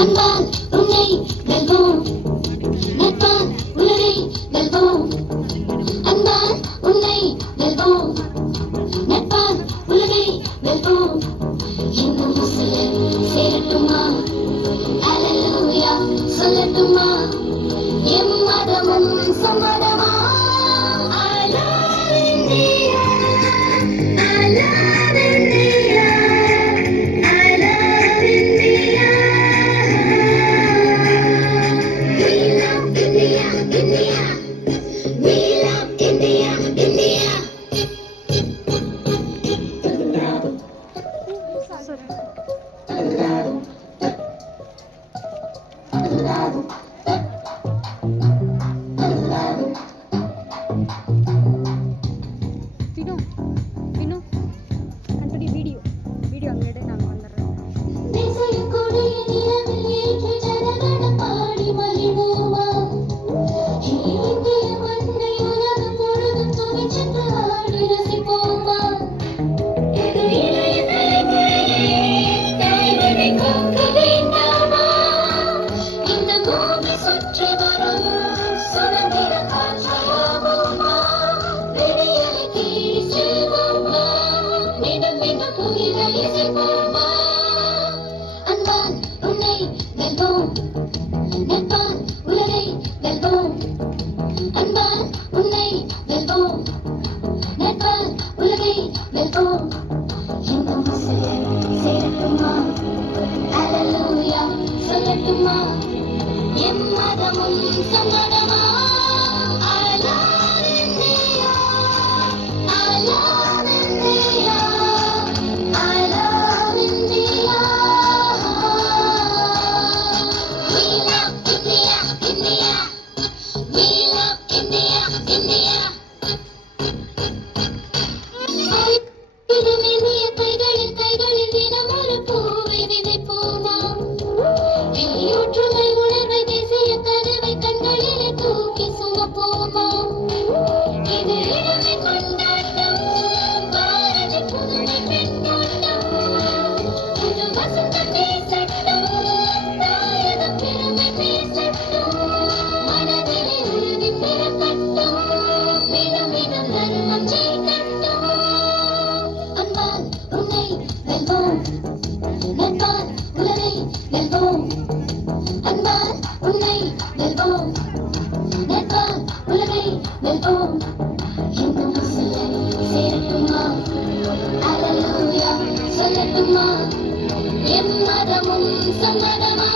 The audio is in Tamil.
அன்பால் உன்னை வெல்வோம், நட்பால் உலகை வெல்வோம். அன்பால் உன்னை வெல்வோம், நட்பால் உலகை வெல்வோம். இன்னும் சிலர் சேரட்டுமா, ஹல்லேலூயா சொல்லட்டுமா, எம் மதமும் சம்மதமா. I love India, I love India, I love India. We love India, India. We love India, India. Vinu Vinu கண்டிப்பி வீடியோ அங்கே எடு, நாங்கள் வந்துடுறோம். தேசையும் கொடிய நிலவில் ஏற்றி ஜனகணம் பாடி மகிழ்வோமா. இந்திய மண்ணை உலகம் முழுதும் துணிச்சென்று ஆடி ரசிப்போமா. இது இளைய தலைமுறையே தாய்மொழி காக்க வேண்டாமா. இந்த பூமி சுற்றி வரும் சுதந்திர காற்றாவோமா. விடியலை தேடி செல்வோமா, மீண்டும் மீண்டும் புயலை இசைப்போமா. அன்பால் உன்னை வெல்வோம், நட்பால் உலகை வெல்வோம். அன்பால் உன்னை வெல்வோம், நட்பால் உலகை வெல்வோம். இன்னும் சிலர் சேரட்டுமா, ஹல்லேலூயா சொல்லட்டுமா, எம் மதமும் சம்மதமா. I love India, I love India, I love India. We love India, India. We love India, India. இதும் இனிய கைகளில் தினம் ஒரு பூவை விதைப்போமா. ஒற்றுமை உணர்வை தேசிய கனவை கண்களிலே தூக்கி சுமப்போமா. இது இளமை கொண்டாட்டம், பாரதி புதுமை பெண்ணோட்டம். புது வசந்தம் பேசட்டும், தாயகம் பெருமை பேசட்டும். மனதிலே உறுதி பிறக்கட்டும், மீண்டும் மீண்டும் தர்மம் ஜெயிக்கட்டும். அன்பால் உன்னை வெல்வோம், நட்பால் உலகை வெல்வோம். அன்பால் உன்னை வெல்வோம், நட்பால் உலகை வெல்வோம். இன்னும் சிலர் சேரட்டுமா, ஹல்லேலூயா சொல்லட்டுமா, எம் மதமும் சம்மதமா.